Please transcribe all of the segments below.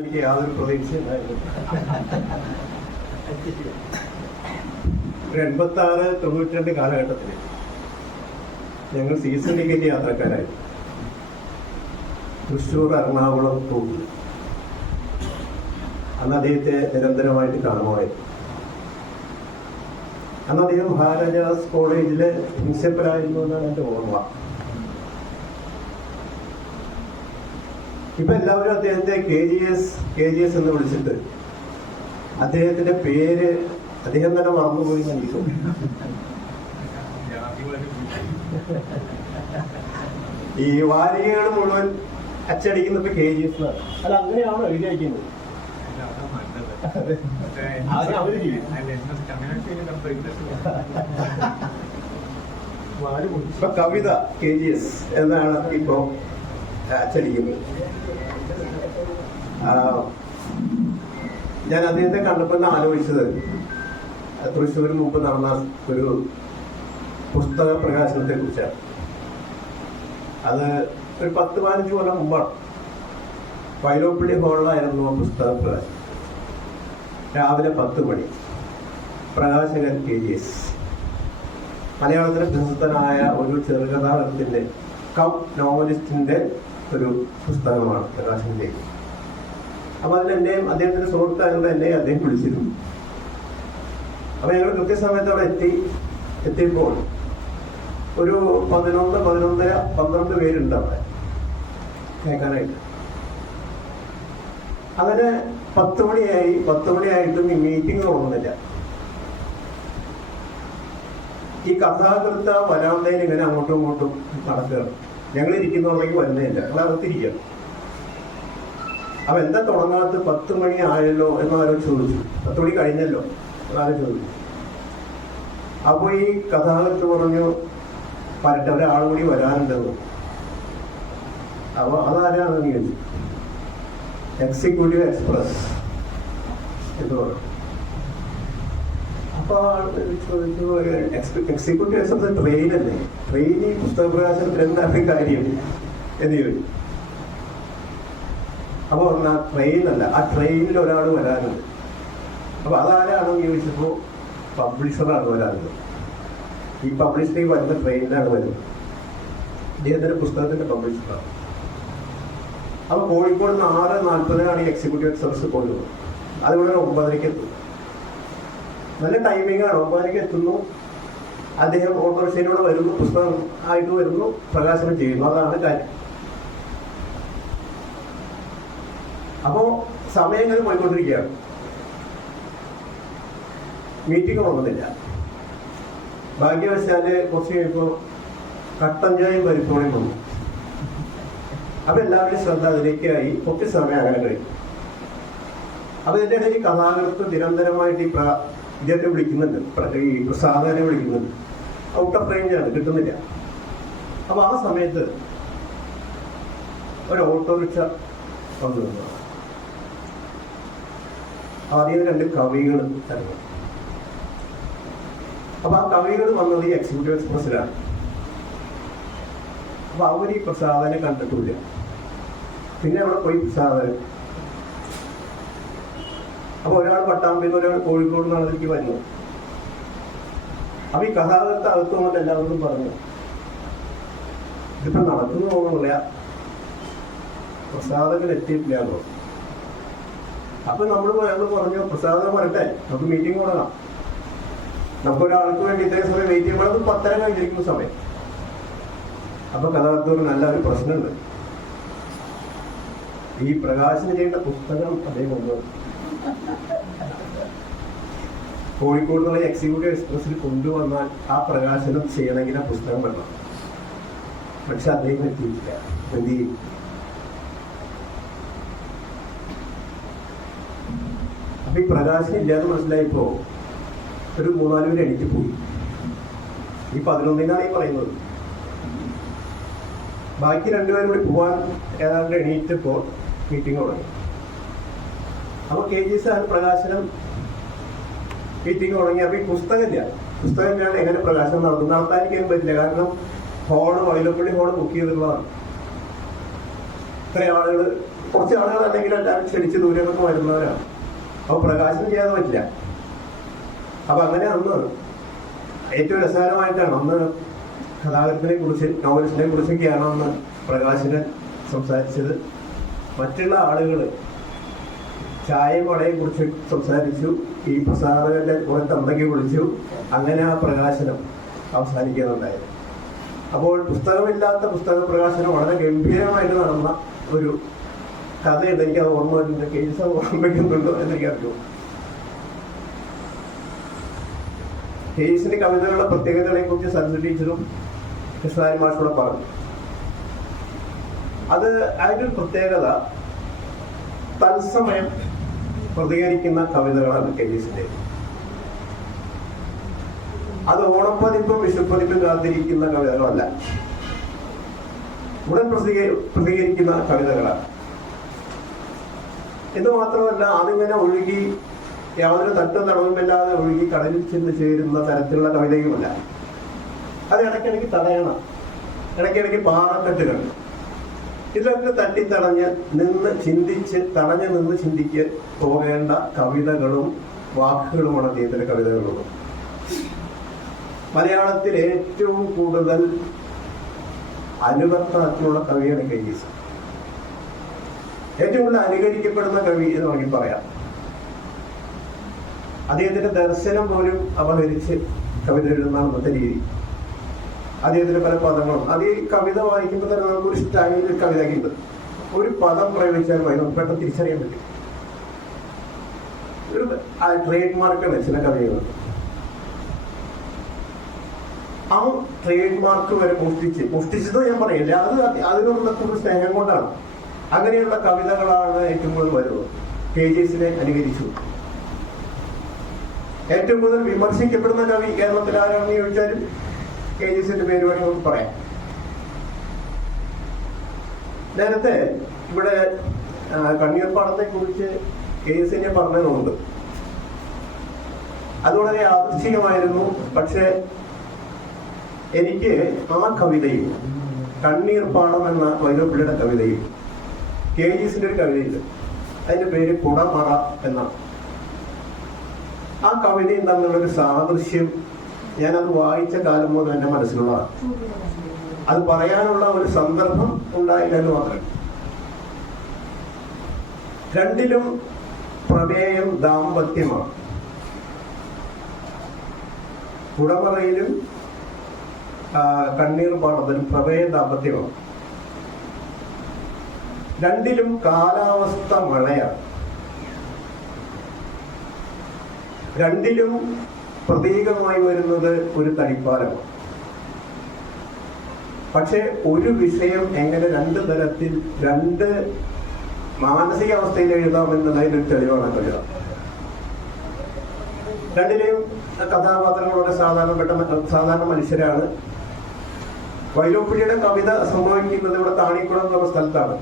എനിക്ക് യാതൊരു പ്രതീക്ഷയുണ്ടായിരുന്നു ഒരു എൺപത്തി ആറ് തൊണ്ണൂറ്റി രണ്ട് കാലഘട്ടത്തിൽ ഞങ്ങൾ സീസൺ ടിക്കറ്റ് യാത്രക്കാരായി. തൃശ്ശൂർ എറണാകുളം പോകും അന്ന് അദ്ദേഹത്തെ നിരന്തരമായിട്ട് കാണുമായിരുന്നു. അന്ന് അദ്ദേഹം മഹാരാജാസ് കോളേജിലെ പ്രിൻസിപ്പലായിരുന്നു എന്നാണ് എന്റെ ഓർമ്മ. ഇപ്പൊ എല്ലാവരും അദ്ദേഹത്തെ K G S K G S എന്ന് വിളിച്ചിട്ട് അദ്ദേഹത്തിന്റെ പേര് അദ്ദേഹം തന്നെ മറന്നുപോയി എന്ന് എനിക്ക് തോന്നുന്നു. ഈ വാരികകൾ മുഴുവൻ അച്ചടിക്കുന്ന ഇപ്പൊ കെ ജി എസ് അല്ല അങ്ങനെയാണോ എഴുതിയിരിക്കുന്നത്. കവിത കെ ജി എസ് എന്നാണ് ഇപ്പൊ അച്ചടിക്കുന്നത് ഞാൻ അദ്ദേഹത്തെ കണ്ടപ്പോൾ ആലോചിച്ചത് തൃശ്ശൂർ മുമ്പ് നടന്ന ഒരു പുസ്തക പ്രകാശനത്തെ കുറിച്ചാണ് അത് ഒരു പത്ത് പതിനഞ്ച് കൊല്ലം മുമ്പാണ്. പൈലോപ്പള്ളി ഹോളിലായിരുന്നു ആ പുസ്തക പ്രകാശനം. രാവിലെ പത്ത് മണി. പ്രകാശകൻ കെ ജി എസ്. മലയാളത്തിലെ പ്രശസ്തനായ ഒരു ചെറുകഥാകൃത്തിന്റെ കം നോവലിസ്റ്റിന്റെ ഒരു പുസ്തകമാണ് പ്രകാശിന്റെ അപ്പൊ അതിൽ എന്നെയും അദ്ദേഹത്തിന്റെ സുഹൃത്തായതുകൊണ്ട് എന്നെ അദ്ദേഹം വിളിച്ചിരുന്നു. അപ്പൊ ഞങ്ങൾ കൃത്യസമയത്ത് അവിടെ എത്തി എത്തിയപ്പോൾ ഒരു പതിനൊന്ന് പതിനൊന്നര പന്ത്രണ്ട് പേരുണ്ട് അവിടെ കേൾക്കാനായിട്ട്. അങ്ങനെ പത്ത് മണിയായി പത്ത് മണിയായിട്ടും ഈ മീറ്റിംഗ് തുടങ്ങുന്നില്ല ഈ കഥാകൃത്ത വരാന്തയിൽ ഇങ്ങനെ അങ്ങോട്ടും ഇങ്ങോട്ടും നടക്കുകയാണ്. ഞങ്ങൾ ഇരിക്കുന്നവർക്ക് വരുന്നില്ല ഞങ്ങൾ അകത്തിരിക്കണം അപ്പൊ എന്താ തുടങ്ങാത്ത പത്ത് മണി ആയല്ലോ എന്ന് ആരോ ചോദിച്ചു. പത്ത് മണി കഴിഞ്ഞല്ലോ എന്നാലും ചോദിച്ചു. അപ്പൊ ഈ കഥാകൃത്ത് പറഞ്ഞു പരട്ടവരെ ഒരാൾ കൂടി വരാനുണ്ടെന്ന് അപ്പൊ അതാരാണെന്ന് ചോദിച്ചു. എക്സിക്യൂട്ടീവ് എക്സ്പ്രസ് എന്ന് പറഞ്ഞു. അപ്പൊ ആ ട്രെയിൻ അല്ലേ? കാര്യം? എന്ന് ചോദിച്ചു അപ്പൊ പറഞ്ഞ ട്രെയിൻ അല്ല ആ ട്രെയിനിൽ ഒരാൾ വരാനുണ്ട് അപ്പൊ അതാരാണെന്ന് ചോദിച്ചപ്പോ പബ്ലിഷറാണ് വരാനുള്ളത് ഈ പബ്ലിഷറിൽ വരുന്ന ട്രെയിനിലാണ് വരുന്നത്. ഇദ്ദേഹത്തിന്റെ പുസ്തകത്തിന്റെ പബ്ലിഷറാണ് അപ്പൊ കോഴിക്കോട് നിന്ന് ആറ് നാൽപ്പതിനാണ് ഈ എക്സിക്യൂട്ടീവ് സർവീസ് കൊണ്ടുപോകുന്നത് അതുപോലെ ഒമ്പതരയ്ക്ക് എത്തും. നല്ല ടൈമിംഗ് ആണ്. ഒമ്പതരയ്ക്ക് എത്തുന്നു. അദ്ദേഹം ഓട്ടോറിക്ഷയിലൂടെ വരുന്നു. പുസ്തകം ആയിട്ട് വരുന്നു. പ്രകാശനം ചെയ്യുന്നു. അതാണ് കാര്യം. അപ്പോ സമയം ഇങ്ങനെ പോയിക്കൊണ്ടിരിക്കുകയാണ്. മീറ്റിംഗ് ഉറങ്ങുന്നില്ല ഭാഗ്യവശാൽ കുറച്ച് കഴിയുമ്പോ കട്ടൻ ചായയും പരിപ്പോടെയും വന്നു. അപ്പൊ എല്ലാവരുടെയും ശ്രദ്ധ അതിലേക്കായി. കുറച്ച് സമയം അങ്ങനെ കഴിക്കും അപ്പൊ ഇതിന്റെ ഇടയിൽ കഥാകൃത്ത് നിരന്തരമായിട്ട് ഈ ഇദ്ദേഹത്തെ വിളിക്കുന്നുണ്ട്. ഈ പ്രസാദനെ വിളിക്കുന്നുണ്ട്. ഔട്ട് ഓഫ് റേഞ്ചാണ് കിട്ടുന്നില്ല. അപ്പൊ ആ സമയത്ത് ഒരു ഓട്ടോറിക്ഷ വന്നു നിന്നു ആദ്യം രണ്ട് കവികൾ തരുന്നു. അപ്പൊ ആ കവികൾ വന്നത് ഈ എക്സിക്യൂട്ടീവ് എക്സ്പ്രസിലാണ് അപ്പൊ അവർ ഈ പ്രസാദനെ കണ്ടിട്ടില്ല. പിന്നെ അവിടെ പോയി പ്രസാദൻ അപ്പൊ ഒരാൾ പട്ടാമ്പിൽ നിന്ന് ഒരാൾ കോഴിക്കോട് നിന്നാണ് വരുന്നത്. അപ്പൊ ഈ കഥാകൃത്ത് അകത്ത് വന്നിട്ട് എല്ലാവർക്കും പറഞ്ഞു. ഇതിപ്പോ നടക്കുന്നു തോന്നുന്നില്ല. പ്രസാദകൻ എത്തിയിട്ടില്ലല്ലോ അപ്പൊ നമ്മൾ നമ്മൾ പറഞ്ഞു പ്രസാദം വരട്ടെ നമുക്ക് മീറ്റിംഗ് തുടങ്ങാം. നമുക്ക് ഒരാൾക്ക് വേണ്ടി ഇത്രയും സമയം വെയിറ്റ് ചെയ്യുമ്പോൾ പത്തര കഴിഞ്ഞിരിക്കുന്ന സമയം. അപ്പൊ കഥാകൃത്ത് നല്ല ഒരു പ്രശ്നമുണ്ട്. ഈ പ്രകാശനം ചെയ്യേണ്ട പുസ്തകം അദ്ദേഹം കൊണ്ടുവന്നു. കോഴിക്കോട് നിന്നുള്ള എക്സിക്യൂട്ടീവ് എക്സ്പ്രസിൽ കൊണ്ടുവന്നാൽ ആ പ്രകാശനം ചെയ്യണമെങ്കിൽ ആ പുസ്തകം വേണം. പക്ഷെ അദ്ദേഹം എത്തിയിട്ടില്ല. എന്ത് ചെയ്യും? അപ്പൊ ഈ പ്രകാശനം ഇല്ലാന്ന് മനസ്സിലായപ്പോ ഒരു മൂന്നാൽ പേര് എണീറ്റ് പോയി. ഈ പതിനൊന്നിനാണ് ഈ പറയുന്നത്. ബാക്കി രണ്ടുപേരും കൂടി പോവാൻ ഏതാണ്ട് എണീറ്റപ്പോ മീറ്റിംഗ് തുടങ്ങി. അപ്പൊ കെ ജി സാർ പ്രകാശനം മീറ്റിംഗ് അപ്പൊ ഈ പുസ്തകമില്ല. പുസ്തകം ഞാൻ എങ്ങനെ പ്രകാശനം നടത്തും? നടത്താതിരിക്കാൻ പറ്റില്ല. കാരണം ഹോൾ വൈലപ്പള്ളി ഹോൾ ബുക്ക് ചെയ്തിട്ടുള്ളതാണ്. ഇത്രയും ആളുകൾ കുറച്ച് ആളുകൾ അല്ലെങ്കിൽ എല്ലാവരും ക്ഷണിച്ച് ദൂരെ നിന്നൊക്കെ വരുന്നവരാണ്. അപ്പൊ പ്രകാശനം ചെയ്യാതെ പറ്റില്ല. അപ്പൊ അങ്ങനെ അന്ന് ഏറ്റവും രസകരമായിട്ടാണ് അന്ന് കഥാകൃത്തിനെ കുറിച്ച് നോവലിസ്റ്റിനെ കുറിച്ചൊക്കെയാണ് അന്ന് പ്രകാശനെ സംസാരിച്ചത്. മറ്റുള്ള ആളുകൾ ചായയും വടയും കുറിച്ച് സംസാരിച്ചു. ഈ പ്രസാദകന്റെ കുറെ തന്തയ്ക്ക് വിളിച്ചു അങ്ങനെ ആ പ്രകാശനം അവസാനിക്കുന്നുണ്ടായത് അപ്പോൾ പുസ്തകമില്ലാത്ത പുസ്തക പ്രകാശനം വളരെ ഗംഭീരമായിട്ട് നടന്ന ഒരു കഥയുണ്ട്. എനിക്ക് അത് ഓർമ്മ വരുന്നുണ്ട്. കേസ് ഓർമ്മിക്കുന്നുണ്ടോ എന്ന് എനിക്കറിയൂ കേസിന്റെ കവിതകളുടെ പ്രത്യേകതകളെ കുറിച്ച് സരസ്വതി ടീച്ചറും കൃഷ്ണനാരി മാഷൂടെ പറഞ്ഞു. അത് അതിന്റെ പ്രത്യേകത. തത്സമയം പ്രതികരിക്കുന്ന കവിതകളാണ് കെരീസിന്റെ അത് ഓണപ്പതിപ്പും വിഷുപ്പതിപ്പും കാത്തിരിക്കുന്ന കവിതകളല്ല. ഉടൻ പ്രതിക- പ്രതികരിക്കുന്ന കവിതകളാണ്. ഇത് മാത്രമല്ല അതിങ്ങനെ ഒഴുകി യാതൊരു തട്ടും തടവുമില്ലാതെ ഒഴുകി കടലിൽ ചെന്ന് ചേരുന്ന തരത്തിലുള്ള കവിതയുമല്ല. അത് ഇടയ്ക്കിടയ്ക്ക് തടയണം. ഇടയ്ക്കിടയ്ക്ക് പാറക്കെട്ടുകൾ. ഇതിലൊക്കെ തട്ടിത്തടഞ്ഞ് നിന്ന് ചിന്തിച്ച് തടഞ്ഞു നിന്ന് ചിന്തിക്ക് പോകേണ്ട കവിതകളും വാക്കുകളുമാണ് അദ്ദേഹത്തിന്റെ കവിതകളുള്ളത്. മലയാളത്തിൽ ഏറ്റവും കൂടുതൽ അനുവർത്തനത്തിലുള്ള കവിയാണ് കൈസ് ഏറ്റവും കൂടുതൽ അനുകരിക്കപ്പെടുന്ന കവി എന്ന് വേണമെങ്കിൽ പറയാം. അദ്ദേഹത്തിന്റെ ദർശനം പോലും അപഹരിച്ച് കവിത എഴുതുന്ന അന്നത്തെ രീതി. അദ്ദേഹത്തിന്റെ പല പദങ്ങളും. അത് ഈ കവിത വായിക്കുമ്പോൾ തന്നെ നമുക്ക് ഒരു സ്റ്റൈലിൽ കിട്ടും ഒരു പദം പ്രയോഗിച്ചാൽ മതി നമുക്ക് പെട്ടെന്ന് തിരിച്ചറിയാൻ പറ്റും. ഒരു ട്രേഡ് മാർക്കാണ് ചില കവിതകൾ ആ ട്രേഡ് മാർക്ക് വരെ മോഷ്ടിച്ച് മോഷ്ടിച്ചത് ഞാൻ പറയില്ല. അത് അതിനുള്ള കൂടുതൽ സ്നേഹം കൊണ്ടാണ്. അങ്ങനെയുള്ള കവിതകളാണ് ഏറ്റവും കൂടുതൽ വരുന്നത്. എസിനെ അനുകരിച്ചു. ഏറ്റവും കൂടുതൽ വിമർശിക്കപ്പെടുന്ന കവി കേരളത്തിൽ ആരാണെന്ന് ചോദിച്ചാലും എസിന്റെ പേര് വേണമെങ്കിൽ നമുക്ക് പറയാം. നേരത്തെ ഇവിടെ കണ്ണീർ പാടത്തെ കുറിച്ച് എന്നെ പറഞ്ഞതുകൊണ്ട് അത് വളരെ ആദർശികമായിരുന്നു. പക്ഷേ എനിക്ക് ആ കവിതയും കണ്ണീർപ്പാടം എന്ന വൈദ്യപിള്ളിയുടെ കവിതയിൽ കെ ജി എസിന്റെ ഒരു കവിതയുണ്ട് അതിന്റെ പേര് കുടമറ എന്നാണ്. ആ കവിതയും തമ്മിലുള്ള ഒരു സാദൃശ്യം ഞാനത് വായിച്ച കാലം മുതൽ എന്റെ മനസ്സിലുള്ളതാണ്. അത് പറയാനുള്ള ഒരു സന്ദർഭം ഉണ്ടായില്ല എന്ന് മാത്രമേ രണ്ടിലും പ്രമേയം ദാമ്പത്യമാണ്. കുടമറയിലും കണ്ണീർ പാടത്തിലും പ്രമേയ ദാമ്പത്യമാണ്. രണ്ടിലും കാലാവസ്ഥ മഴയാണ്. രണ്ടിലും പ്രതീകമായി വരുന്നത് ഒരു തടിപ്പാലമാണ് പക്ഷെ ഒരു വിഷയം എങ്ങനെ രണ്ട് തരത്തിൽ രണ്ട് മാനസികാവസ്ഥയിൽ എഴുതാമെന്നതിന്റെ ഒരു തെളിവാണ് കവിത രണ്ടിലെയും കഥാപാത്രങ്ങളുടെ സാധാരണപ്പെട്ട സാധാരണ മനുഷ്യരാണ്. വൈലോപ്പിള്ളിയുടെ കവിത സംഭവിക്കുന്നത് ഇവിടെ താണിക്കുളം എന്നുള്ള സ്ഥലത്താണ്.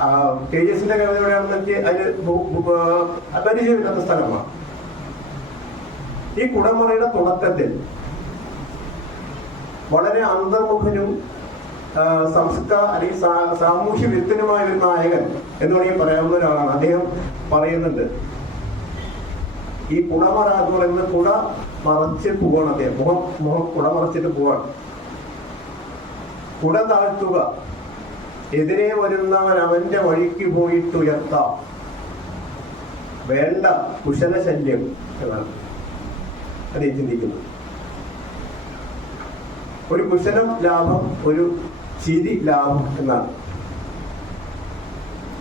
ആ, കെ ജി എസിന്റെ കവിത എവിടെയാണെന്ന് എനിക്ക് അതിന് പരിചയമില്ലാത്ത സ്ഥലമാണ് ഈ കുടമുറയുടെ തുടക്കത്തിൽ വളരെ അന്തർമുഖനും സംസ്കാര അല്ലെങ്കിൽ സാമൂഹ്യ വിരുദ്ധനുമായ ഒരു നായകൻ എന്ന് വേണമെങ്കിൽ പറയാവുന്ന ഒരാളാണ്. അദ്ദേഹം പറയുന്നുണ്ട് ഈ കുടമറ എന്ന് പറയുന്നത് കുട മറച്ച് പോവാണ് അദ്ദേഹം. മുഖം മുഖം കുട മറച്ചിട്ട് പോവാണ്. കുട താഴ്ത്തുക. എതിരെ വരുന്നവൻ അവന്റെ വഴിക്ക് പോയിട്ട് ഉയർത്താം വേണ്ട കുശലശല്യം എന്നാണ്. അതേ ചിന്തിക്കുന്നത് ഒരു കുശലം ലാഭം ഒരു ചിരി ലാഭം എന്നാണ്.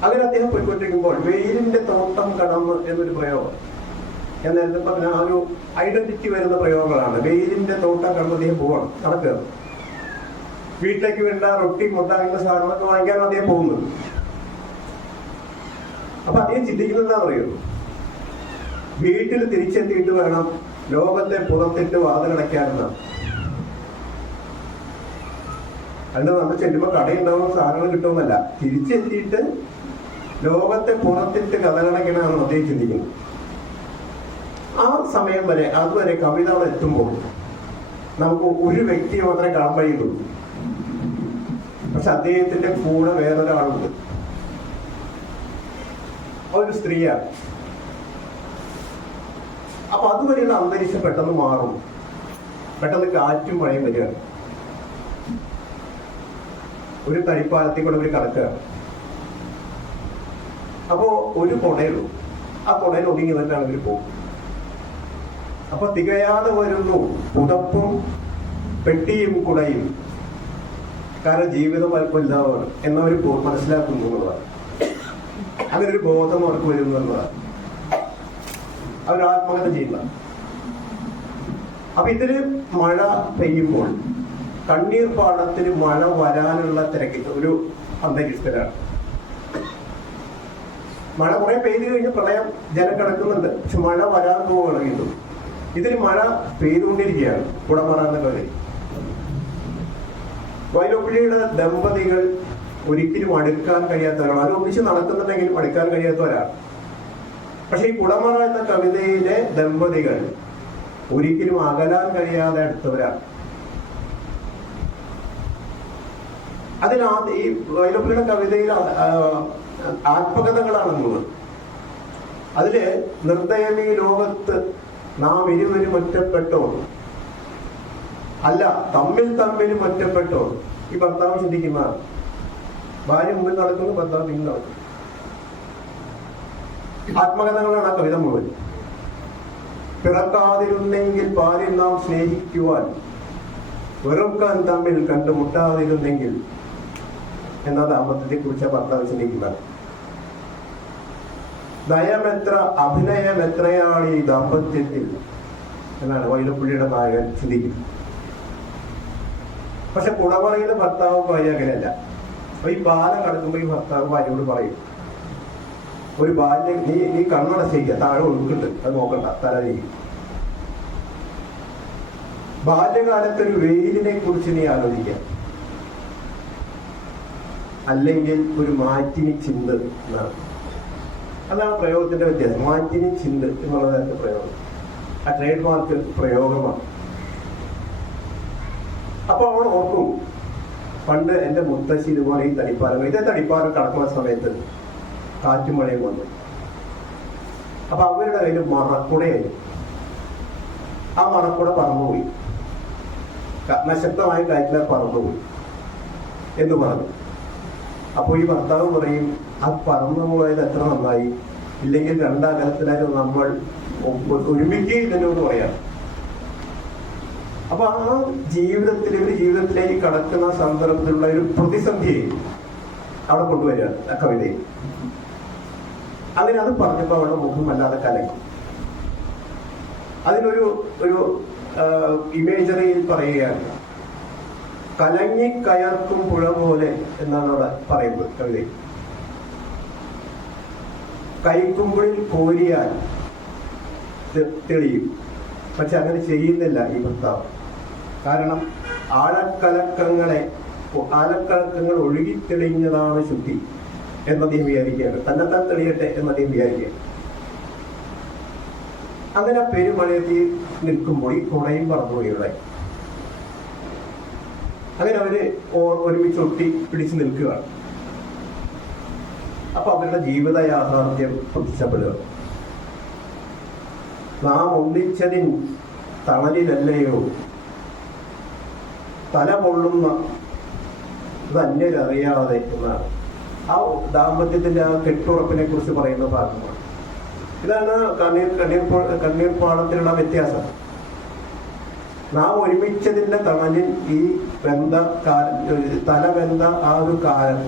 അങ്ങനെ അദ്ദേഹം പോയിക്കൊണ്ടിരിക്കുമ്പോൾ വെയിലിന്റെ തോട്ടം കടന്ന് എന്നൊരു പ്രയോഗം. ഞാൻ നേരത്തെ പറഞ്ഞ ആ ഒരു ഐഡന്റിറ്റി വരുന്ന പ്രയോഗങ്ങളാണ്. വെയിലിന്റെ തോട്ടം കടന്ന് അദ്ദേഹം പോവാണ് നടക്കുക വീട്ടിലേക്ക് വേണ്ട റൊട്ടി മുട്ട അങ്ങനത്തെ സാധനങ്ങളൊക്കെ വാങ്ങിക്കാനാണ് അദ്ദേഹം പോകുന്നത്. അപ്പൊ അദ്ദേഹം ചിന്തിക്കുന്നത് എന്താ പറയുന്നത് വീട്ടിൽ തിരിച്ചെത്തിയിട്ട് വേണം ലോകത്തെ പുറത്തിട്ട് വാതിലടയ്ക്കാനെന്നാണ് അല്ല നമ്മൾ ചെല്ലുമ്പോൾ കടയുണ്ടാവുന്ന സാധനങ്ങൾ കിട്ടുമെന്നല്ല. തിരിച്ചെത്തിയിട്ട് ലോകത്തെ പുറത്തിട്ട് കഥകളക്കണമെന്ന് അദ്ദേഹം ചിന്തിക്കുന്നു. ആ സമയം വരെ അതുവരെ കവിത അവിടെ എത്തുമ്പോൾ നമുക്ക് ഒരു വ്യക്തിയെ മാത്രമേ കാണാൻ കഴിയുള്ളൂ പക്ഷെ അദ്ദേഹത്തിന്റെ കൂടെ വേറൊരാളുണ്ട്. ഒരു സ്ത്രീയാണ്. അപ്പൊ അതുവരെയുള്ള അന്തരീക്ഷം പെട്ടെന്ന് മാറും. പെട്ടെന്ന് കാറ്റും മഴയും വരികയാണ് ഒരു തരിപ്പാലത്തിൽ കൂടെ ഇവർ കടക്കുകയാണ് അപ്പോ ഒരു കൊടയുള്ളൂ ആ കൊടയിൽ ഒതുങ്ങി നിന്നിട്ടാണ് ഇവർ പോകും. അപ്പൊ തികയാതെ വരുന്നു. പുതപ്പും പെട്ടിയും കുടയും. കാരണം ജീവിതം ഇല്ലാതാണ് എന്നവർ മനസ്സിലാക്കുന്നു എന്നുള്ളതാണ്. അങ്ങനെ ഒരു ബോധം അവർക്ക് വരുന്നു എന്നതാണ് അവർ ആത്മഹത്യ ചെയ്യുന്ന. അപ്പൊ ഇതിൽ മഴ പെയ്യുമ്പോൾ കണ്ണീർ പാടത്തിന് മഴ വരാനുള്ള തിരക്കിൽ ഒരു അന്തരീക്ഷത്തിലാണ്. മഴ കുറെ പെയ്തു കഴിഞ്ഞ് പ്രളയം ജനം കിടക്കുന്നുണ്ട്. പക്ഷെ മഴ വരാൻ പോവുകയാണ് വീണ്ടും. ഇതിൽ മഴ പെയ്തുകൊണ്ടിരിക്കുകയാണ്. കുടമറ എന്ന വൈലോപ്പിള്ളിയുടെ ദമ്പതികൾ ഒരിക്കലും അടുക്കാൻ കഴിയാത്തവരാണ്. ഒന്നിച്ച് നടക്കുന്നുണ്ടെങ്കിലും അടുക്കാൻ കഴിയാത്തവരാണ് പക്ഷെ ഈ കുടമറ എന്ന കവിതയിലെ ദമ്പതികൾ ഒരിക്കലും അകലാൻ കഴിയാതെ അടുത്തവരാണ് അതിൽ ഈ വൈലോപ്പിള്ളിയുടെ കവിതയിൽ ആത്മകഥകളാണെന്നുള്ളത്. അതിൽ നിർദ്ദയമീ ലോകത്ത് നാം ഇരുവരും ഒറ്റപ്പെട്ടോ. അല്ല തമ്മിൽ തമ്മിൽ ഒറ്റപ്പെട്ടോ? ഈ ഭർത്താവ് ചിന്തിക്കുന്ന ഭാര്യ മുമ്പിൽ നടക്കുന്നു ഭർത്താവ് പിന്നിൽ നടക്കുന്നു. ആത്മകഥകളാണ് ആ കവിത മുഴുവൻ. പിറക്കാതിരുന്നെങ്കിൽ പാലിൽ നാം സ്നേഹിക്കുവാൻ വെറുക്കാൻ തമ്മിൽ കണ്ടുമുട്ടാതിരുന്നെങ്കിൽ എന്ന ദാമ്പത്യത്തെ കുറിച്ച് ഭർത്താവ് ചിന്തിക്കുന്നത്? നയമെത്ര അഭിനയം എത്രയാണ് ഈ ദാമ്പത്യത്തിൽ? എന്നാണ് വൈലപ്പുള്ളിയുടെ നായകൻ ചിന്തിക്കുന്നത്. പക്ഷെ കുടമറയിലെ ഭർത്താവ് ഭാര്യ അങ്ങനെയല്ല. അപ്പൊ ഈ ബാല കടക്കുമ്പോ ഈ ഭർത്താവ് ഭാര്യയോട് പറയും ഒരു ബാല്യ നീ നീ കണ്ണടച്ചിരിക്കുക താഴെ ഒഴുക്കുണ്ട് അത് നോക്കണ്ട തല നീ ബാല്യകാലത്ത് ഒരു വെയിലിനെ കുറിച്ച് നീ ആലോചിക്കാം. അല്ലെങ്കിൽ ഒരു മാറ്റിനി ചിന്ത എന്നാണ് അതാണ് പ്രയോഗത്തിന്റെ വ്യത്യാസം. മാറ്റിനി ചിന്ത് എന്നുള്ളതാണ് പ്രയോഗം. ആ ട്രേഡ് മാർക്ക് പ്രയോഗമാണ്. അപ്പൊ അവൾ ഓർക്കും പണ്ട് എന്റെ മുത്തശ്ശി ഇതുപോലെ ഈ തടിപ്പാറ ഇതേ തടിപ്പാലം കടക്കുന്ന സമയത്ത് കാറ്റും മഴയും വന്നു. അപ്പൊ അവരുടെ കയ്യിൽ മറക്കുടയായി ആ മറക്കുട പറന്നുപോയി. നശക്തമായ കാറ്റിലെ പറന്നുപോയി എന്ന് പറഞ്ഞു. അപ്പോൾ ഈ ഭർത്താവ് പറയും അത് പറന്നു പോയത് എത്ര നന്നായി. ഇല്ലെങ്കിൽ രണ്ടകലത്തിലായിരുന്നു നമ്മൾ ഒരുമിക്കുകയില്ലെന്ന് പറയാം. അപ്പൊ ആ ജീവിതത്തിൽ ഇവർ ജീവിതത്തിലേക്ക് കടക്കുന്ന സന്ദർഭത്തിലുള്ള ഒരു പ്രതിസന്ധിയെ അവിടെ കൊണ്ടുവരിക ആ കവിതയിൽ. അങ്ങനെ അത് പറഞ്ഞപ്പോൾ അവരുടെ മുഖം വല്ലാതെ കലങ്ങി. അതിനൊരു ഒരു ഇമേജറിയിൽ പറയുകയാണ്. കലങ്ങി കയർക്കും പുഴ പോലെ എന്നാണ് അവിടെ പറയുന്നത് കവിതയിൽ. കൈക്കുമ്പിളിൽ കോരിയാൽ തെളിയും. പക്ഷെ അങ്ങനെ ചെയ്യുന്നില്ല ഈ ഭർത്താവ്. കാരണം ആഴക്കലക്കങ്ങളെ ആഴക്കലക്കങ്ങൾ ഒഴുകി തെളിഞ്ഞതാണ് ശുദ്ധി എന്നതിയും വിചാരിക്കുകയാണ്. തന്നെത്താൻ തെളിയട്ടെ എന്നതിയും വിചാരിക്കുകയാണ്. അങ്ങനെ പെരുമഴയത്തിൽ നിൽക്കുമ്പോൾ ഈ കുടയും പറന്നുപോയി അങ്ങനെ അവർ ഒരുമിച്ച് ഒട്ടി പിടിച്ചു നിൽക്കുകയാണ്. അപ്പൊ അവരുടെ ജീവിത യാഥാർത്ഥ്യം പ്രത്യക്ഷപ്പെടുക നാം ഒന്നിച്ചതിൻ തണലിലല്ലയോ? തല പൊള്ളുന്ന ഇത് അന്യരറിയാതെ എന്നാണ്. ആ ദാമ്പത്യത്തിന്റെ ആ കെട്ടുറപ്പിനെ കുറിച്ച് പറയുന്ന ഭാഗമാണ്. ഇതാണ് കണ്ണീർ കണ്ണീർ കണ്ണീർ പാടത്തിലുള്ള വ്യത്യാസം. നാം ഒരുമിച്ചതിന്റെ തണലിൽ ഈ ബന്ധ തലബന്ധ ആ ഒരു കാലം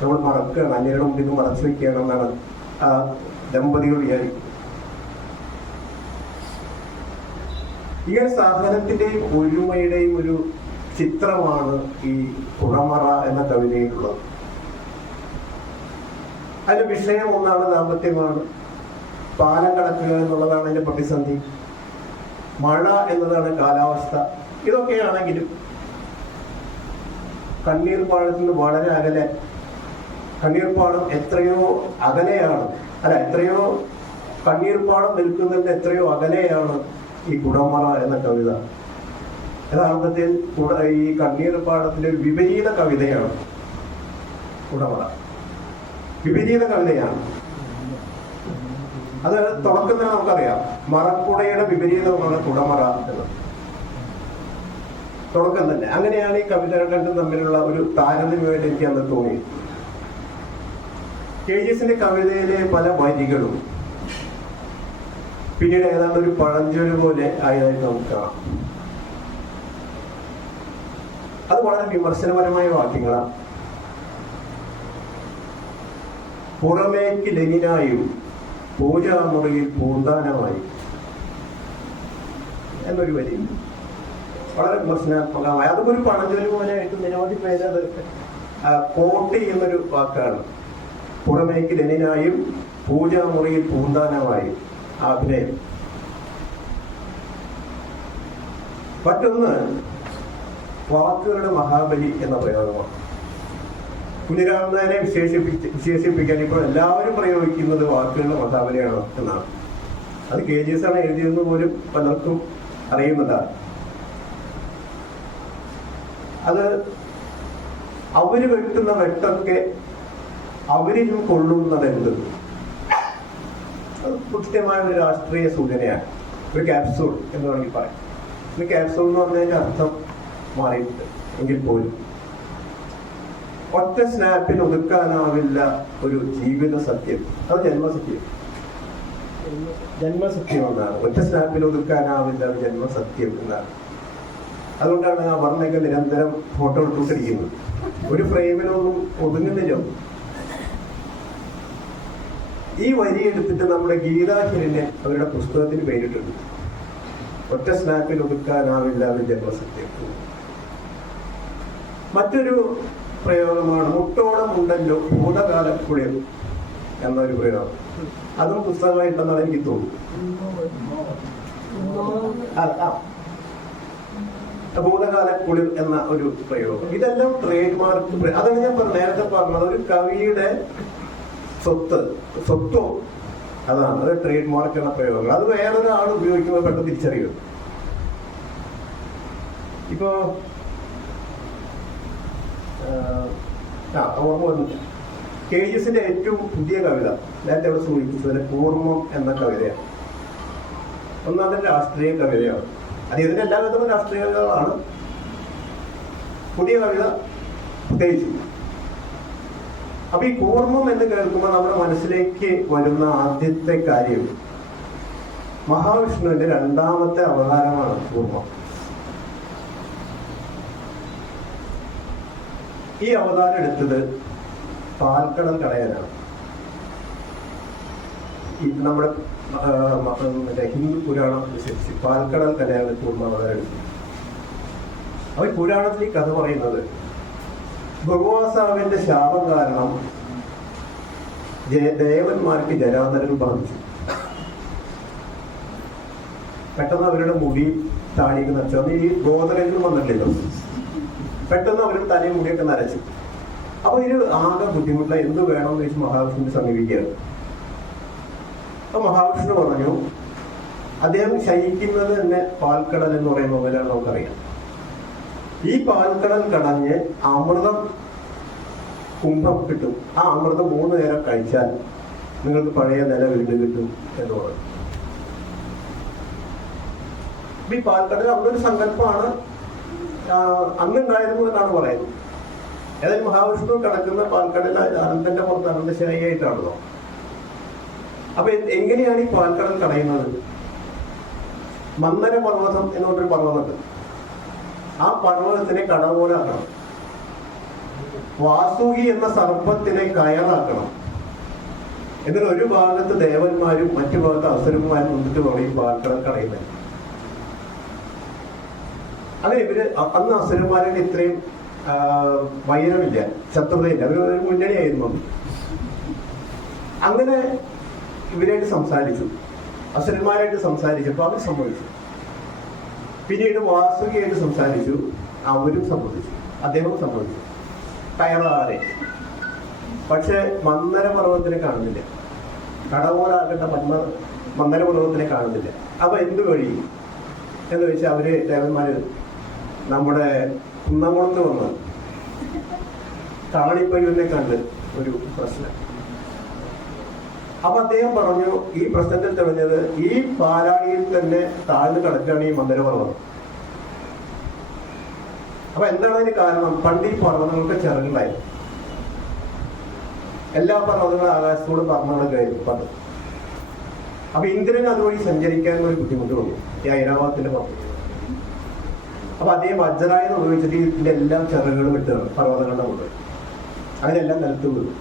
നമ്മൾ മറക്കുകയാണ്. അന്യരുടെ മുമ്പിൽ നിന്ന് മറച്ചു വെക്കുകയാണെന്നാണ് ആ ദമ്പതികൾ വിചാരിക്കുന്നത്. ഈ ഒരു സാധനത്തിന്റെയും ഒരുമയുടെയും ഒരു ചിത്രമാണ് ഈ കുറമറ എന്ന കവിതയിലുള്ളത്. അതിന്റെ വിഷയം ഒന്നാണ് ദാമ്പത്യമാണ്. പാലം കടക്കുക എന്നുള്ളതാണ് അതിന്റെ പ്രതിസന്ധി. മഴ എന്നതാണ് കാലാവസ്ഥ. ഇതൊക്കെയാണെങ്കിലും കണ്ണീർ പാടത്തിൽ നിന്ന് വളരെ അകലെ. കണ്ണീർ പാടം എത്രയോ അകലെയാണ്. അല്ല എത്രയോ കണ്ണീർ പാടം നിൽക്കുന്നതിന്റെ എത്രയോ അകലെയാണ് ഈ കുടമറ എന്ന കവിത. യഥാർത്ഥത്തിൽ ഈ കണ്ണീർ പാടത്തിന്റെ ഒരു വിപരീത കവിതയാണ് കുടമറ. വിപരീത കവിതയാണ്. അത് തുറക്കുന്നത് നമുക്കറിയാം. മറക്കുടയുടെ വിപരീതമാണ് കുടമറ എന്ന് തുടക്കം തന്നെ അങ്ങനെയാണ് ഈ കവിത രണ്ടും തമ്മിലുള്ള ഒരു താരതമ്യമായിട്ട് എനിക്ക് അന്ന് തോന്നി. കെ ജി എസിന്റെ കവിതയിലെ പല വരികളും പിന്നീട് ഏതാണ്ട് ഒരു പഴഞ്ചൊൽ പോലെ ആയതായിട്ട് നമുക്ക് അത് വളരെ വിമർശനപരമായ വാക്യങ്ങളാണ്. പുറമേക്ക് ലെനിനായും പൂജാമുറിയിൽ പൂന്താനമായി എന്നൊരു വരി വളരെ വിമർശനാത്മകമായ. അതും ഒരു പഴഞ്ചൊൽ പോലെ ആയിട്ട് നിരവധി പേര് അത് കോട്ട് ചെയ്യുന്നൊരു വാക്കാണ്. പുറമേക്ക് ലെനിനായും പൂജാമുറിയിൽ പൂന്താനമായും. ആ അഭിനയം മറ്റൊന്ന് വാക്കുകളുടെ മഹാബലി എന്ന പ്രയോഗമാണ്. കുഞ്ഞിരാമനെ വിശേഷിപ്പിച്ച് വിശേഷിപ്പിക്കാൻ ഇപ്പോൾ എല്ലാവരും പ്രയോഗിക്കുന്നത് വാക്കുകളുടെ മഹാബലിയാണ് എന്നാണ്. അത് കെ ജി എസ് ആണ് എഴുതിയതെന്ന് പോലും പലർക്കും അറിയുന്നതാണ് അത് അവർ വെട്ടുന്ന വെട്ടൊക്കെ അവരിലും കൊള്ളുന്നതെന്ത്? കൃത്യമായ ഒരു രാഷ്ട്രീയ സൂചനയാണ്. ഒരു ക്യാപ്സൂൾ എന്ന് വേണമെങ്കിൽ പറയാം. ഒരു ക്യാപ്സൂൾ എന്ന് പറഞ്ഞതിന്റെ അർത്ഥം മാറിയിട്ടുണ്ട്. എങ്കിൽ പോലും. ഒറ്റ സ്നാപ്പിൽ ഒതുക്കാനാവില്ല ഒരു ജീവിത സത്യം. അത് ജന്മസത്യം. ജന്മസത്യം എന്നാണ്. ഒറ്റ സ്നാപ്പിൽ ഒതുക്കാനാവില്ല ഒരു ജന്മസത്യം എന്നാണ്. അതുകൊണ്ടാണ് ആ വർണയൊക്കെ നിരന്തരം ഫോട്ടോ എടുത്തുകൊണ്ടിരിക്കുന്നത്. ഒരു ഫ്രെയിമിലൊന്നും ഒതുങ്ങുന്നില്ല. ഈ വരി എടുത്തിട്ട് നമ്മുടെ ഗീതാഹിരനെ അവരുടെ പുസ്തകത്തിന് പേരിട്ടുണ്ട് ഒറ്റ സ്നാപ്പിൽ ഒതുക്കാനാവില്ല വിദ്യാഭ്യാസത്തെ മറ്റൊരു പ്രയോഗമാണ് മുട്ടോളം ഉണ്ടല്ലോ ഭൂതകാലക്കുളിർ എന്നൊരു പ്രയോഗം. അതും പുസ്തകമായിട്ടുണ്ടെന്നാണ് എനിക്ക് തോന്നുന്നു ഭൂതകാല ആ. എന്ന ഒരു പ്രയോഗം. ഇതെല്ലാം ട്രേഡ് മാർക്ക് അതാണ് ഞാൻ നേരത്തെ പറഞ്ഞത് ഒരു കവിയുടെ സ്വത്ത് സ്വത്തോ? അതാണ് അത് ട്രേഡ് മാർക്ക് എന്ന പ്രയോഗങ്ങൾ. അത് വേറൊരാൾ ഉപയോഗിക്കുമ്പോൾ പെട്ടെന്ന് തിരിച്ചറിയും. ഇപ്പോ ഓർമ്മ വന്നില്ല കെ ജി എസിന്റെ ഏറ്റവും പുതിയ കവിത നേരത്തെ അവിടെ സൂചിപ്പിച്ചതിന് കൂർമ്മം എന്ന കവിതയാണ്. ഒന്നാമത്തെ രാഷ്ട്രീയ കവിതയാണ്. അത് ഇതിന്റെ എല്ലാ വിധത്തിലും രാഷ്ട്രീയ കവിതകളാണ് പുതിയ കവിത പ്രത്യേകിച്ച്. അപ്പൊ ഈ കൂർമ്മം എന്ന് കേൾക്കുമ്പോൾ നമ്മുടെ മനസ്സിലേക്ക് വരുന്ന ആദ്യത്തെ കാര്യം മഹാവിഷ്ണുവിന്റെ രണ്ടാമത്തെ അവതാരമാണ് കൂർമ്മം. ഈ അവതാരം എടുത്തത് പാൽക്കടൽ കടയാനാണ്. നമ്മുടെ മറ്റേ ഹിന്ദു പുരാണം അനുസരിച്ച് പാൽക്കടൽ കടയാണ് കൂർമ്മ അവതാരം എടുത്തത്. അവർ പുരാണത്തിൽ കഥ പറയുന്നത് ഭഗവാസാവിന്റെ ശാപം കാരണം ദേവന്മാർക്ക് ജരാന്തരം ബാധിച്ചു. പെട്ടെന്ന് അവരുടെ മുടി താഴേക്ക് നരച്ചു അന്ന് ഈ ഗോതരങ്ങൾ വന്നിട്ടില്ലല്ലോ. പെട്ടെന്ന് അവർ തലയും മുടിയൊക്കെ നരച്ചു. അപ്പൊ ഇത് ആകെ ബുദ്ധിമുട്ടില്ല എന്ത് വേണമെന്ന് വെച്ച് മഹാവിഷ്ണുവിനെ സമീപിക്കുകയാണ്. അപ്പൊ മഹാവിഷ്ണു പറഞ്ഞു അദ്ദേഹം ശയിക്കുന്നത് തന്നെ പാൽക്കടൽ എന്ന് പറയുന്ന മുതലാണ് നമുക്കറിയാം. ഈ പാൽക്കടൽ കടഞ്ഞ് അമൃതം കുംഭം കിട്ടും. ആ അമൃതം മൂന്ന് നേരം കഴിച്ചാൽ നിങ്ങൾക്ക് പഴയ നില വീണ്ടും കിട്ടും എന്ന് പറഞ്ഞു. ഈ പാൽക്കടൽ അവിടെ ഒരു സങ്കല്പമാണ്. അന്നുണ്ടായിരുന്നു എന്നാണ് പറയുന്നത്. ഏതായാലും മഹാവിഷ്ണു കിടക്കുന്ന പാൽക്കടൽ അനന്തന്റെ പുറത്ത് അനന്തശായിയായിട്ടാണല്ലോ. അപ്പൊ എങ്ങനെയാണ് ഈ പാൽക്കടൽ കടയുന്നത്? മന്ദര പർവതം എന്നൊരു പർവതമുണ്ട്. ആ പർവതത്തിനെ കടപോലാക്കണം വാസുകി എന്ന സർപ്പത്തിനെ കയറാക്കണം. എന്നിട്ട് ഒരു ഭാഗത്ത് ദേവന്മാരും മറ്റു ഭാഗത്ത് അസുരന്മാരും നിന്നിട്ട് വേണം ഈ കടയുന്നത് അങ്ങനെ ഇവർ അന്ന് അസുരന്മാരുടെ ഇത്രയും വൈരമില്ല ശത്രുതയില്ല. അവർ ഒരു മുന്നണിയായിരുന്നു. അങ്ങനെ ഇവരായിട്ട് സംസാരിച്ചു. അസുരന്മാരായിട്ട് സംസാരിച്ചപ്പോൾ അവർ സമ്മതിച്ചു. പിന്നീട് വാസുകിയായിട്ട് സംസാരിച്ചു. അവരും സമ്മതിച്ചു അദ്ദേഹവും സമ്മതിച്ചു കയറാതെ പക്ഷെ മന്ദര കാണുന്നില്ല. കടവോലാകേണ്ട പത്മ മന്ദര കാണുന്നില്ല. അപ്പൊ എന്ത് വഴി എന്ന് വെച്ചാൽ അവർ ദേവന്മാര് നമ്മുടെ കുന്നംകുളത്ത് വന്ന് താളിപ്പയ്യൂരിനെ കണ്ട് ഒരു പ്രശ്നം. അപ്പൊ അദ്ദേഹം പറഞ്ഞു ഈ പ്രശ്നത്തിൽ തെളിഞ്ഞത് ഈ പാലാഴിയിൽ തന്നെ താഴ്ന്നു കളറ്റാണ് ഈ മന്ദിരപർവതം. അപ്പൊ എന്താണ് അതിന് കാരണം? പണ്ട് ഈ പർവതങ്ങൾക്ക് ചിറകുണ്ടായിരുന്നു എല്ലാ പർവതങ്ങളും ആകാശത്തോട് പറഞ്ഞുകൊണ്ട് കഴിഞ്ഞു പണ്ട് അപ്പൊ ഇന്ദ്രന് അതുവഴി സഞ്ചരിക്കാൻ ഒരു ബുദ്ധിമുട്ട് വന്നു ഈ ഐരാവതത്തിന്റെ പുറത്ത്. അപ്പൊ അദ്ദേഹം വജ്രായം ഉപയോഗിച്ചിട്ട് ഇതിന്റെ എല്ലാം ചിറകുകളും ഇട്ടാണ് പർവതങ്ങളുടെ മുകളിൽ. അങ്ങനെ എല്ലാം നിലത്ത് വീണു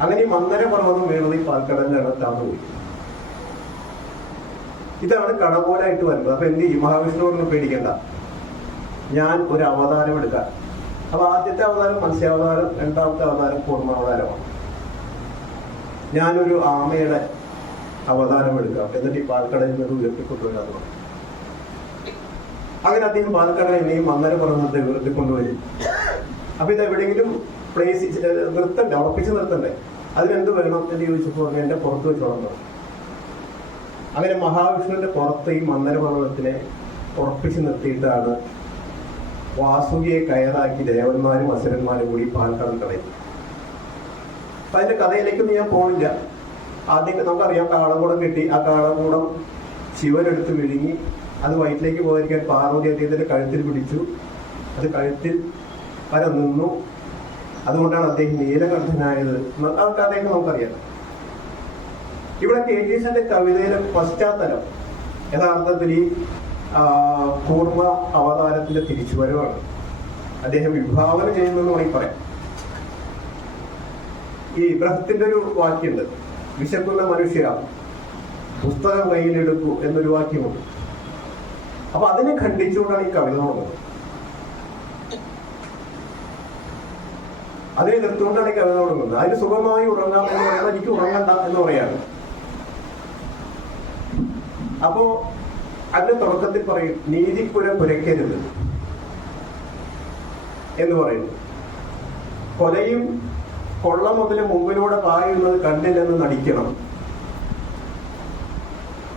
അങ്ങനെ ഈ മന്ദര പർവതം വീണത് ഈ പാൽക്കടലിന്റെ അടുത്താണ് പോയി. ഇതാണ് കടപോലായിട്ട് വരുന്നത്. അപ്പൊ എന്ത് ചെയ്യും? മഹാവിഷ്ണുവിനൊന്നും പേടിക്കണ്ട. ഞാൻ ഒരു അവതാരം എടുക്കാം. അപ്പൊ ആദ്യത്തെ അവതാരം മത്സ്യാവതാരം രണ്ടാമത്തെ അവതാരം പൂർണാവതാരമാണ് ഞാനൊരു ആമയുടെ അവതാരം എടുക്കാം. എന്നിട്ട് ഈ പാൽക്കടലിൽ നിന്ന് ഉയർത്തിക്കൊണ്ടുവരാന്ന് പറഞ്ഞു. അങ്ങനെ അദ്ദേഹം പാൽക്കടലിനെയും മന്ദര പർവതത്തെ ഉയർത്തിക്കൊണ്ടുവരും. അപ്പൊ ഇത് എവിടെയെങ്കിലും പ്ലേസ് നിർത്തണ്ടേ ഉറപ്പിച്ച് നിർത്തണ്ടേ? അതിനെന്ത് വേണം എന്ന് ചോദിച്ചപ്പോൾ എന്റെ പുറത്ത് വെച്ചോളം പറഞ്ഞു അങ്ങനെ മഹാവിഷ്ണുവിന്റെ പുറത്ത് ഈ മന്ദരപർവതത്തിനെ ഉറപ്പിച്ച് നിർത്തിയിട്ടാണ് വാസുകിയെ കയറാക്കി ദേവന്മാരും അസുരന്മാരും കൂടി പാൽക്കടൽ കളയും അപ്പൊ അതിന്റെ കഥയിലേക്കൊന്നും ഞാൻ പോണില്ല. ആദ്യം നമുക്കറിയാം കാളകൂടം കിട്ടി ആ കാളകൂടം ശിവനെടുത്ത് വിഴുങ്ങി അത് വയറ്റിലേക്ക് പോയിരിക്കാൻ പാർവതി അദ്ദേഹത്തിന്റെ കഴുത്തിൽ പിടിച്ചു. അത് കഴുത്തിൽ വരെ നിന്നു. അതുകൊണ്ടാണ് അദ്ദേഹം നീലകണ്ഠനായത് ആ കഥയൊക്കെ നമുക്കറിയാം. ഇവിടെ കെ. ടി എസിന്റെ കവിതയിലെ പശ്ചാത്തലം യഥാർത്ഥത്തിൽ ഈ പൂർവ അവതാരത്തിന്റെ തിരിച്ചുവരവാണ്. അദ്ദേഹം വിഭാവന ചെയ്യുന്നെന്ന് വേണമെങ്കിൽ പറയാം. ഈ ഇബ്രഹത്തിന്റെ ഒരു വാക്യുണ്ട് വിശക്കുന്ന മനുഷ്യ പുസ്തകം കയ്യിലെടുക്കൂ എന്നൊരു വാക്യമുണ്ട്. അപ്പൊ അതിനെ ഖണ്ഡിച്ചുകൊണ്ടാണ് ഈ കവിത വന്നത് അതിനെ കവിത തുടങ്ങുന്നത്. അതിന് സുഖമായി ഉറങ്ങാം എന്ന് പറയുന്നത് എനിക്ക് ഉറങ്ങണ്ട എന്ന് പറയാണ് അപ്പോ അതിന്റെ തുടക്കത്തിൽ പറയും നീതിപ്പുര പുരയ്ക്കരുത് എന്ന് പറയുന്നു. കൊലയും കൊള്ള മുതൽ മുമ്പിലൂടെ പായുന്നത് കണ്ടില്ലെന്ന് നടിക്കണം.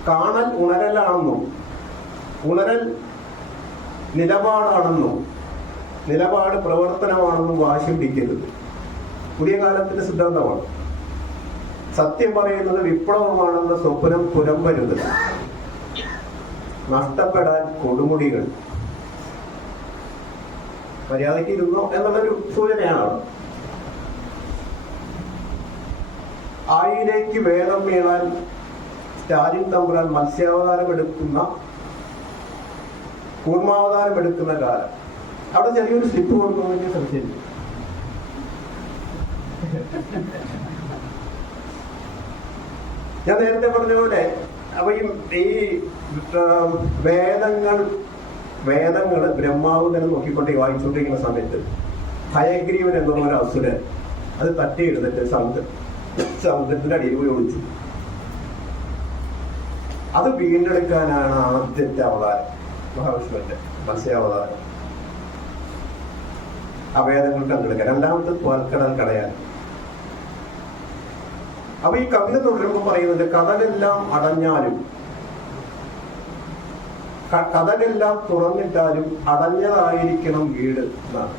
കാണൽ ഉണരലാണെന്നും ഉണരൽ നിലപാടാണെന്നും നിലപാട് പ്രവർത്തനമാണെന്നും വാശി പിടിക്കരുത് പുതിയ കാലത്തിന്റെ സിദ്ധാന്തമാണ്. സത്യം പറയുന്നത് വിപ്ലവമാണെന്ന സ്വപ്നം പുരമ്പരുത് നഷ്ടപ്പെടാൻ കൊടുമുടികൾ. മര്യാദയ്ക്ക് ഇരുന്നോ എന്നുള്ളൊരു സൂചനയാണ്. ആയിലേക്ക് വേദം വീണാൻ സ്റ്റാലിൻ തമ്പുരാൻ മത്സ്യാവതാരം എടുക്കുന്ന കൂർമാവതാരം എടുക്കുന്ന കാലം. അവിടെ ചെറിയൊരു സ്ലിപ്പ് കൊടുക്കുന്നതിന് സംശയം ഞാൻ നേരത്തെ പറഞ്ഞ പോലെ അപ്പൊ ഈ വേദങ്ങൾ വേദങ്ങൾ ബ്രഹ്മാവ് തന്നെ നോക്കിക്കൊണ്ട് വായിച്ചുകൊണ്ടിരിക്കുന്ന സമയത്ത് ഭയഗ്രീവൻ എന്നുള്ള ഒരു അസുരൻ അത് തട്ടി എടുത്തിട്ട് സമുദ്ര സമുദ്രത്തിന്റെ അടിയിൽ പോയി ഒളിച്ചു. അത് വീണ്ടെടുക്കാനാണ് ആദ്യത്തെ അവതാരം മഹാവിഷ്ണുവിന്റെ മത്സ്യാവതാരം. അവേദങ്ങൾ കണ്ടെടുക്കുക. രണ്ടാമത് പാൽക്കടൽ കടയാൻ. അപ്പൊ ഈ കവിത തുടരുമ്പോൾ പറയുന്നത് കടലെല്ലാം അടഞ്ഞാലും കടലെല്ലാം തുറന്നിട്ടാലും അടഞ്ഞതായിരിക്കണം വീട് എന്നാണ്.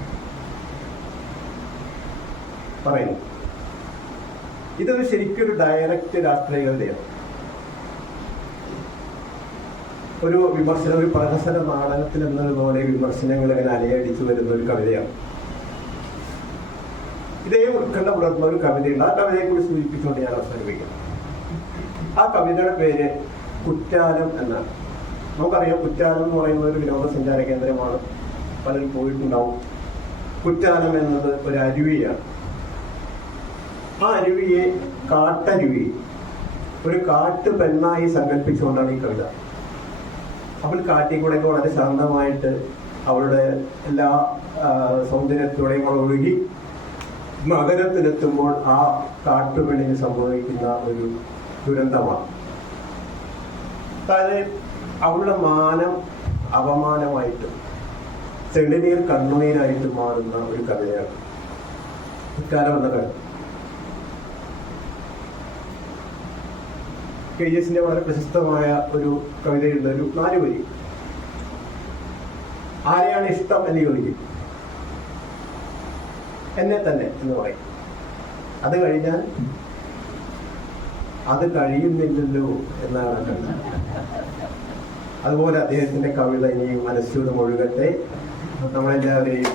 പറയുന്നു. ഇതൊരു ശരിക്കൊരു ഡയറക്റ്റ് രാഷ്ട്രീയതയാണ് ഒരു വിമർശനം ഒരു പ്രഹസന നാടകത്തിൽ എന്നതുപോലെ വിമർശനങ്ങൾ ഇങ്ങനെ അലയടിച്ചു വരുന്ന ഒരു കവിതയാണ്. ഇതേ ഉത്കണ്ഠ പുലർത്തുന്ന ഒരു കവിതയുണ്ട്. ആ കവിതയെ കുറിച്ച് സൂചിപ്പിച്ചുകൊണ്ട് ഞാൻ അവസാനിപ്പിക്കാം. ആ കവിതയുടെ പേര് കുറ്റാലം എന്നാണ്. നമുക്കറിയാം കുറ്റാലം എന്ന് പറയുന്ന ഒരു വിനോദസഞ്ചാര കേന്ദ്രമാണ്. പലരും പോയിട്ടുണ്ടാവും. കുറ്റാലം എന്നത് ഒരു അരുവിയാണ്. ആ അരുവിയെ കാട്ടരുവി ഒരു കാട്ടു പെണ്ണായി സങ്കല്പിച്ചുകൊണ്ടാണ് ഈ കവിത. അവൾ കാട്ടിൽ കൂടെ വളരെ ശാന്തമായിട്ട് അവളുടെ എല്ലാ സൗന്ദര്യത്തോടെയും അവൾ ഒഴുകി നഗരത്തിലെത്തുമ്പോൾ ആ കാട്ടുപെണ്ണിന് സംഭവിക്കുന്ന ഒരു ദുരന്തമാണ്. അതായത് അവളുടെ മാനം അപമാനമായിട്ട് ചെളിനീർ കണ്ണുനീരായിട്ട് മാറുന്ന ഒരു കഥയാണ്. ഇക്കാലം എന്ന കഥ കെ ജി എസിന്റെ വളരെ പ്രശസ്തമായ ഒരു കവിതയുണ്ട് ഒരു നാല് വരി ആരെയാണ് ഇഷ്ടം എന്ന് ചോദിക്കും. എന്നെ തന്നെ എന്ന് പറയും. അത് കഴിഞ്ഞാൽ അത് കഴിയുന്നില്ലല്ലോ എന്നാണ് കണ്ടത് അതുപോലെ അദ്ദേഹത്തിന്റെ കവിത ഇനി മനസ്സിലൂടെ മുഴുകട്ടെ. നമ്മളെല്ലാവരെയും